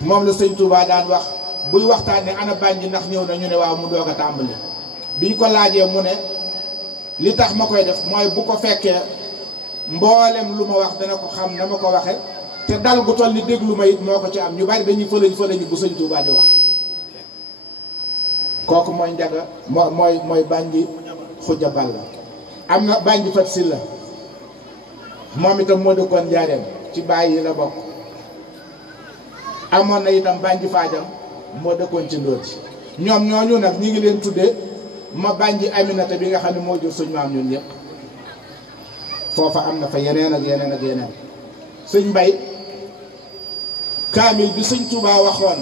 moom la sëñ Touba daan wax buy waxtaanee ana bànji ndax ñëw na ñu ne waaw mu doog a tàmbali biñ ko laajee mu ne li tax ma koy def mooy bu ko fekkee mboolem lu ma wax dana ko xam na ma ko waxe te dal gu toll ni déglu ma it moo ko ci am ñu bari dañuy fëlañ bu sëñ Touba di wax kooku mooy njaga mooy bànji Xuja Balla am na bànji Fat Silla moom itam moo dëkkoon Njaareem ci baay yi la bokk amoon na itam bànji Faajam moo dëkkoon ci Ndóoti ñoom ñooñu nag ñi ngi leen tuddee ma bànji Aminata bi nga xam ne moo jur suñ maam ñun ñëpp foofa am na fa yeneen ak yeneen ak yeneen sëñ Mbay kaamil bi sëñ Touba waxoon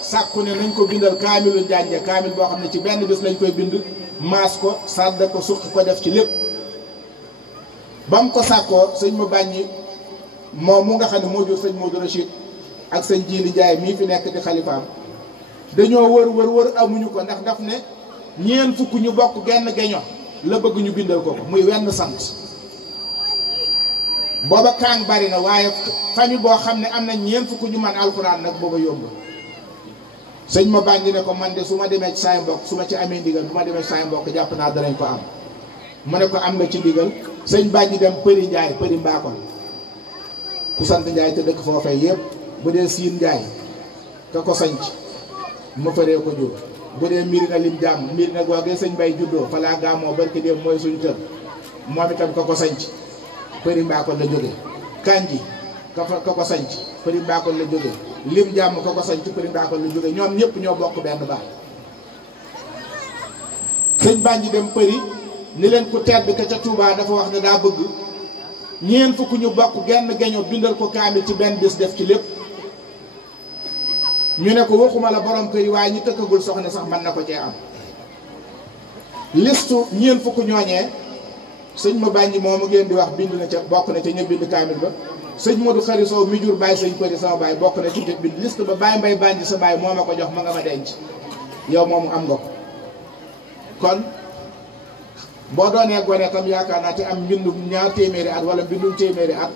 sàkku ne nañ ko bindal kaamilu njànje kaamil boo xam ne ci benn bés lañ koy bind maas ko sàdd ko suqi ko def ci lépp ba mu ko sàkkoo sëñ ma bàññi moom mu nga xam ne moo jur sëñ Modou Rachid ak sëñ Jiili Njaay mii fi nekk di xalifaam dañoo wër amuñu ko ndax daf ne ñeen fukk ñu bokk genn geño la bëgg ñu bindal ko muy wenn sant booba kaang bari na waaye famille boo xam ne am na ñeen fukk ñu man alxuraan nag booba yomb sëñ ma bànji ne ko man de su ma demee ci saay mbokk su ma ci amee ndigal bu ma demee ci saay mbokk jàpp naa danañ ko am mu ne ko am nga ci ndigal sëñ bànji dem përi Njaay përi Mbaakol ku sant Njaay te dëkk foofee yëpp bu dee Siin Njaay ka ko sanc ma faree ko jur bu dee mbiri na lim jàmm mbiri na googee sëñ Bay juddoo falaa gaamoo barki dem mooy suñu kër moom itam ka ko sanc përi Mbaakol la jóge Kanji ka ko sanc përi Mbaakol la jóge lim jàmm ka ko sanc përi Mbaakol la jóge ñoom ñëpp ñoo bokk benn baay sëñ Bànji dem përi ni leen ku tedd ka ca Touba dafa wax ne daa bëgg ñeen fukk ñu bokk genn geño bindal ko kaamil ci benn bés def ci lépp ñu ne ko waxuma la borom kër yi waaye ñi tëkkagul soxna sax mën na ko cee am listu ñeen fukk ñooñee sëñ ma bànji moomu ngeen di wax bind na ca bokk na ca ñu bind kaamil ba sëñ Modou Xari Sow mi jur bàyyi sëñ përi sama baay bokk na ci bind liste ba Baye Mbay Bànji sa baay moo ma ko jox ma nga ma denc yow moomu am nga ko kon boo doonee gone tam yaakaar naa te am mbindum ñaar téeméeri at wala mbindum téeméeri at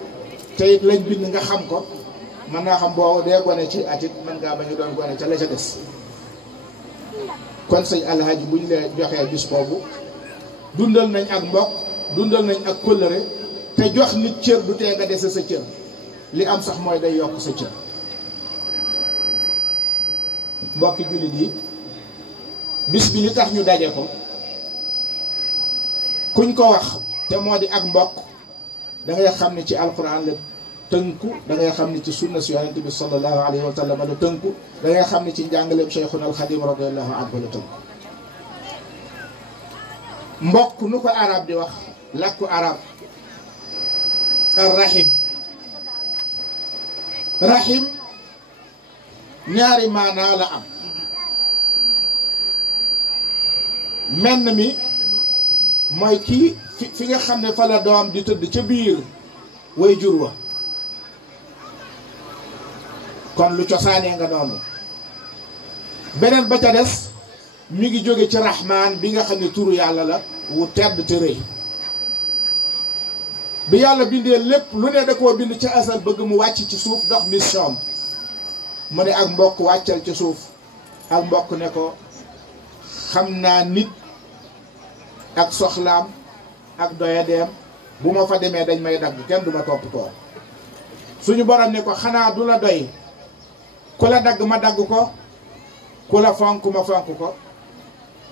te it lañ bind nga xam ko mën naa xam boo dee gone ci at it mën ngaa bañ a doon gone ca la ca des kon sëñ Alhaji buñ la joxee bis boobu dundal nañ ak mbokk dundal nañ ak kóllëre te jox nit cër du tee nga dese sa cër li am sax mooy day yokk sa cër mbokki jullit yi bis bi li tax ñu daje ko kuñ ko wax te moo di ak mbokk da ngay xam ne ci alquran la tënku da ngay xam ne ci sunna si yonente bi sallallahu alayhi wa sallam la tënku da ngay xam ne ci njàngaleem Cheikhuna alxadim radiallahu anhu la tënku mbokk nu ko arab di wax làkku arab arrahim rahim ñaari maanaa la am menn mi mooy kii fi nga xam ne fa la doom di tëdd ca biir way jur wa kon lu cosaanee nga noonu beneen ba ca des mi ngi jóge ci rahmaan bi nga xam ne turu yàlla la wu tedd te rëy bi yàlla bindee lépp lu ne da koo bind ca asal bëgg mu wàcc ci suuf dox mission mu ne ak mbokk wàccal ci suuf ak mbokk ne ko xam naa nit ak soxlaam ak doyadeem bu ma fa demee dañ may dagg kenn du ma toppatoo suñu borom ne ko xanaa du la doy ku la dagg ma dagg ko ku la fonk ma fonk ko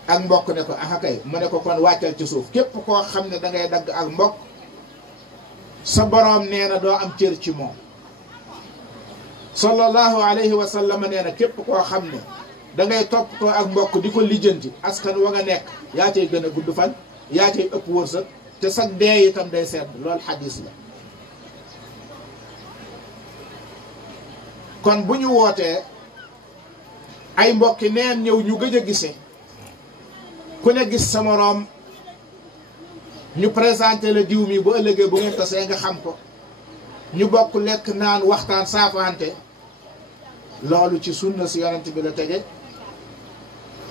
ak mbokk ne ko ah kay mu ne ko kon wàccal ci suuf képp koo xam ne da ngay dagg ak mbokk sa borom nee na doo am cër ci moom sallallahu alayhi wa sallam nee na képp koo xam ne da ngay toppatoo ak mbokk di ko lijjanti askan wa nga nekk yaa cay gën a gudd fan yaa cay ëpp wërsëg te sax dee itam day sedd loolu xadis la kon bu ñu wootee ay mbokki neen ñëw ñu gëj a gise ku ne gis sa moroom ñu présenté la diw mi bu ëllëgee bu ngeen tasee nga xam ko ñu bokk lekk naan waxtaan saafante loolu ci sunna si yonent bi la tege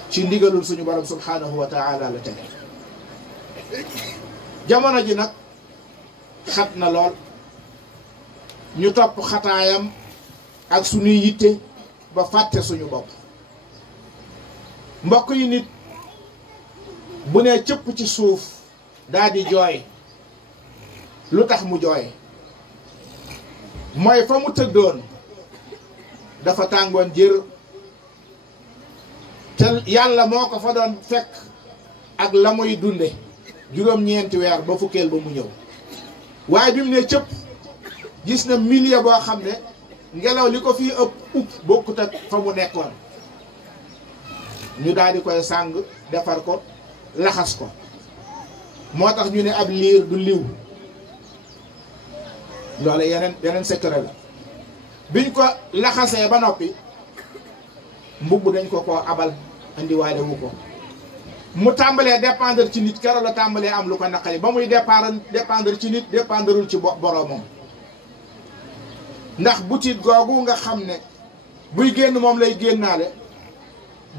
ci ndigalul suñu borom subhanahu wa taala la tege jamono ji nag xat na lool ñu topp xataayam ak suñuy yitte ba fàtte suñu bopp. mbokk yi, nit bu nee cëpp ci suuf daal di jooy, lu tax mu jooy mooy fa mu tëddoon dafa tàngoon jër, te yàlla moo ko fa doon fekk ak la muy dunde juróom-ñeenti weer ba fukkeel ba mu ñëw. waaye bi mu ne cëpp gis na milieu boo xam ne ngelaw li ko fii upp bokkut ak fa mu nekkoon. ñu daal di koy sàng defar ko laxas ko. moo tax ñu ne ab liir du liw, loolu yeneen secret la. biñ ko laxasee ba noppi mbubb dañ ko abal indiwaale wu ko. mu tàmbalee dépendre ci nit, keroog la tàmbalee am lu ko naqari. ba muy dépendre ci nit dépendreul ci boroomam. ndax butit googu nga xam ne buy génn moom lay génnaale,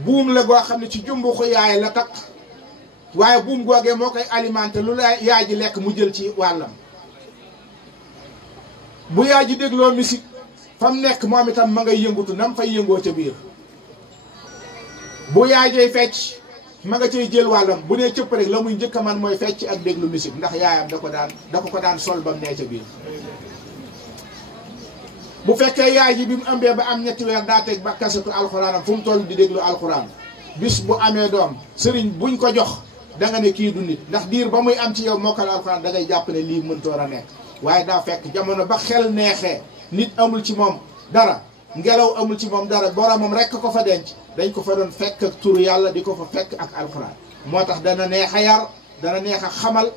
buum la goo xam ne ci jumbuxu yaay la takk, waaye buum googee moo koy alimenté, lu la yaay ji lekk mu jël ci wàllam. bu yaay ji dégloo musique fam nekk moom itam ma ngay yëngutu nam fay yëngoo ca biir. bu yaay jey fecc ma nga cay jël wàllam. bu nee cëpp rek la muy njëkk a man mooy fecc ak déglu musique, ndax yaayam da ko daan sol bam nee ca biir. bu fekkee yaay ji bi mu ëmbee ba am ñetti weer daa teg ba kasetu alxuraanam fu mu toll di déglu alxuraan, bis bu amee doom sëriñ buñ ko jox da nga ne kii du nit, ndax diir ba muy am ci yow mokkal alxuraan da ngay jàpp ne lii mëntoon a nekk. waaye daa fekk jamono ba xel neexee, nit amul ci moom dara, ngelaw amul ci moom dara, boromam rekk ko fa denc, dañ ko fa doon fekk ak turu yàlla, di ko fa fekk ak alxuraan. moo tax dana neex a yar, dana neex a xamal,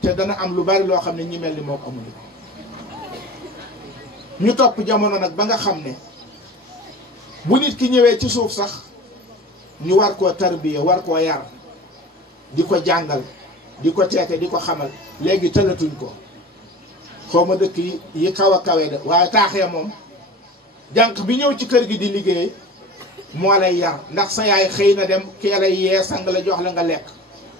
te dana am lu bari loo xam ne ñi mel ni moom amuñu ko. ñu topp jamono nag ba nga xam ne bu nit ki ñëwee ci suuf sax ñu war koo tarbiya, war koo yar, di ko jàngal, di ko teete, di ko xamal. léegi tëlatuñ ko. xaw ma dëkk yi kaw a kawe de, waaye taaxee moom jànq bi ñëw ci kër gi di liggéey moo lay yar. ndax sa yaay xëy na dem kee lay yee sang la jox la nga lekk,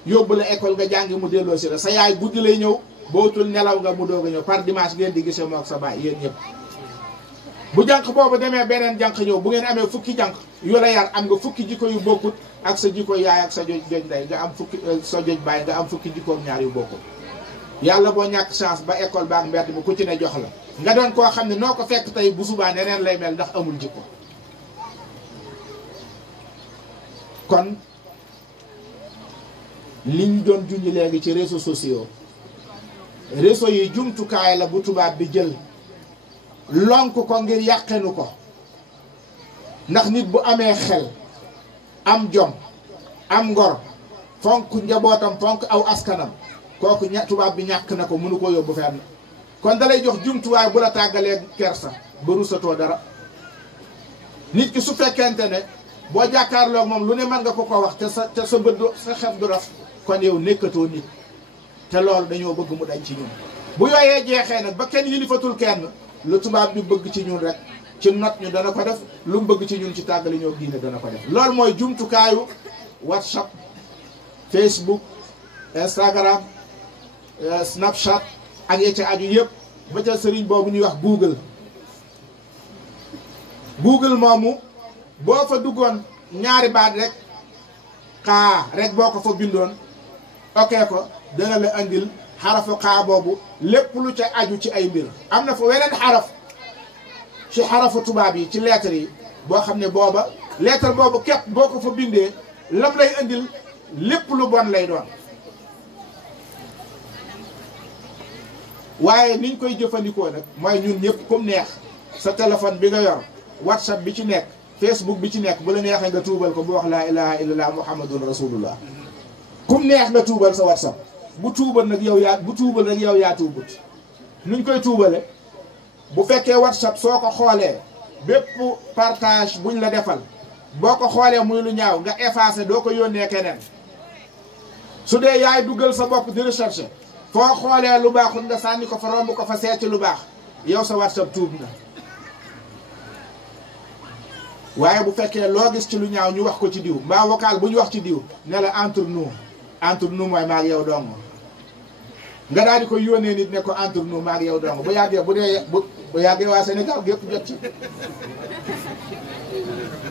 yóbbu la école nga jàngi mu delloo si la. sa yaay guddi lay ñëw, bootul nelaw nga mu doog a ñëw. par dimanche ngeen di gisee moo ak sa baay yéen ñëpp. bu jànq boobu demee beneen jànq ñëw, bu ngeen amee fukki jànq yu la yar, am nga fukki jikko yu bokkut ak sa jikko yaay ak sa joj ndey, nga am fukki sa joj baay nga am fukki jikkoom ñaar yu bokkut. yàlla boo ñàkk chance ba école ba ak mbedd mi ku ci ne jox la, nga doon koo xam ne noo ko fekk tey bu subaa neneen lay mel, ndax amul jikko. kon li ñu doon junj léegi ci réseaux sociaux, réseaux yi jumtukaay la bu tubaab bi jël lonk ko ngir yàqenu ko. ndax nit bu amee xel, am jom, am ngor, fonk njabootam, fonk aw askanam, kooku tubaab bi ñàkk na ko, mënu koo yóbbu fenn. kon dalay jox jumtuwaay bu la tàggalee kersa ba rusatoo dara. nit ki su fekkente ne boo jàkkaarloog moom lu ne mën nga ko wax te sa bët sa xef du raf, kon yow nekkatoo nit. te loolu dañoo bëgg mu dañ ci ñun. bu yooyee jeexee nag ba kenn yilifatul kenn, lu tubaab bi bëgg ci ñun rek ci not ñu dana ko def, lu mu bëgg ci ñun ci tàggali ñoo diine dana ko def. loolu mooy jumtukaayu WhatsApp, Facebook, Instagram, Snapchat ak ya ca aju yëpp, ba ca sëriñ boobu ñuy wax Google moomu boo fa duggoon ñaari baat rek xaa rek boo ko fa bindoon ok ko dana la andil xarafu xaa boobu lépp lu ca aju ci ay mbir. am na fa weneen xaraf ci xarafu tubaab yi ci lettre yi boo xam ne booba lettre boobu képp boo ko fa bindee lam lay andil lépp lu bon lay doon. waaye niñ koy jëfandikoo nag mooy ñun ñëpp comme neex sa téléphone bi nga yor, WhatsApp bi ci nekk, Facebook bi ci nekk, bu la neexee nga tuubal ko bu wax laa ilaha illallah muhammadun rasulullah. comme neex nga tuubal sa WhatsApp. bu tuubal nag yow yaa tuubut. nuñ koy tuubale, bu fekkee WhatsApp soo ko xoolee bépp partage buñ la defal, boo ko xoolee muy lu ñaaw nga effacé, doo ko yónnee keneen. su dee yaay duggal sa bopp di recherche, foo xoolee lu baaxul nga sànni ko fa, romb ko fa, seeti lu baax, yow sa WhatsApp tuub na. waaye bu fekkee loo gis ci lu ñaaw ñu wax ko ci diw, mbaa vocal bu ñu wax ci diw, ne la entre nous mooy maag yow dong, nga daal di ko yónnee nit ne ko entre nous maag yow dong. bu yàggee bu yàggee waa Sénégal gépp jot ci.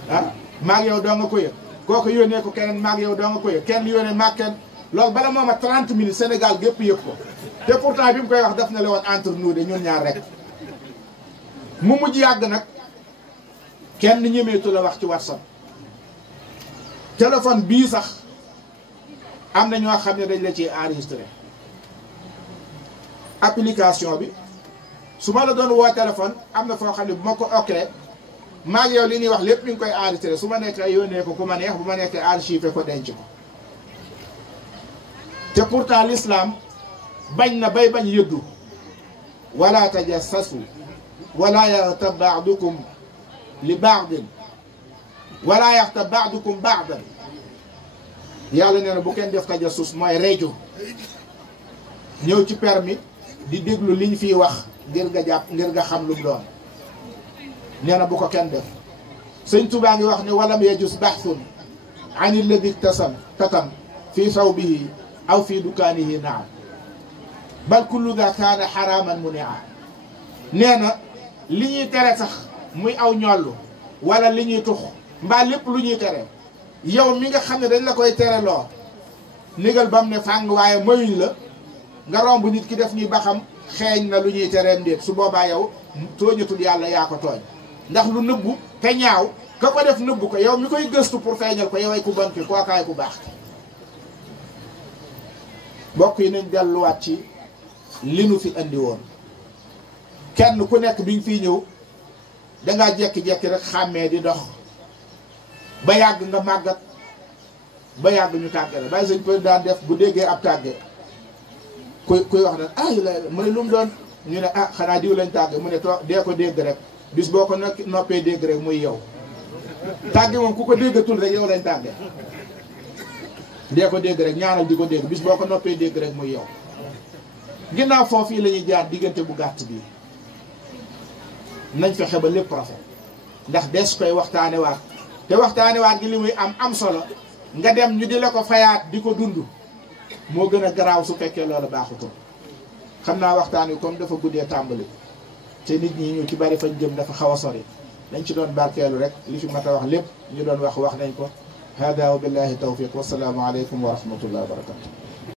ah maag yow doo nga ko yëg kooku yónnee ko keneen maag yow doo nga ko yëg kenn yónnee maag kenn loolu bala moom a 30 minutes Sénégal gépp yëg ko te pourtant bi mu koy wax daf na la woon entre nous de ñun ñaar rek mu mujj yàgg nag kenn ñemeetu la wax ci WhatsApp téléphone bii sax am na ñoo xam ne dañ la ciy enregistré application bi su ma la doon woo téléphone am na foo xam ne bu ma ko okkee maag yow li ñuy wax lépp mi ngi koy enregistré su ma nekkee yónnee ko ku ma neex bu ma nekkee archivé ko denc ko te pourtant l'islam bañ na bay bañ yëddu wala tajassasu wala yaxtab baadukum li baadin wala yaxtab baadukum baadan yàlla nee na bu kenn def tajassus mooy reeju ñëw ci permis di déglu liñ fiy wax ngir nga jàpp ngir nga xam lu mu doon nee na bu ko kenn def sëñ Tuubaa ngi wax ne walam yajus baxthun an illadi tatam fi sawbihi aw fi dukaanihi naam bal kullu da kaana xaraaman munia nee na li ñuy tere sax muy aw ñollu wala li ñuy tux mbaa lépp lu ñuy tere yow mi nga xam ne dañ la koy tere loo nigal bam ne fàng waaye mayuñ la nga romb nit ki def nii ba xam xeeñ na lu ñuy tereem ndéet su boobaa yow tooñatul yàlla yaa ko tooñ ndax lu nëbbu te ñaaw ka ko def nëbbu ko yow mi koy gëstu pour feeñal ko yow ay ku bon ki kookaay ku baax ki mbokk yi nañ delluwaat ci li nu fi andi woon kenn ku nekk bi nga fiy ñëw dangaa jekki-jekki rek xàmmee di dox ba yàgg nga màggat ba yàgg ñu tàgge la bàyyi sëñ pël daan def bu déggee ab tàgge kuy wax nag ah mu ne lu mu doon ñu ne ah xanaa diw lañ tàgge mu ne too dee ko dégg rek bis boo ko noppee dégg rek muy yow tàgge moom ku ko déggatul rek yow lañ tàgge dee ko dégg rek ñaanal di ko dégg bis boo ko noppee dégg rek muy yow ginnaaw foofu yi la ñuy jaar diggante bu gàtt bi nañ fexe ba lépp rafet ndax des koy waxtaane waat te waxtaane waat gi li muy am solo nga dem ñu di la ko fayaat di ko dund moo gën a garaaw su fekkee loolu baaxutoon xam naa waxtaan wi comme dafa guddee tàmbali te nit ñi ñu ci bari fañ jëm dafa xaw a sori dañ ci doon barkeelu rek li fi mat a wax lépp ñu doon wax nañ ko hada wa billahi tawfiq wasalaamu aleykum wa rahmatullah wa barakatu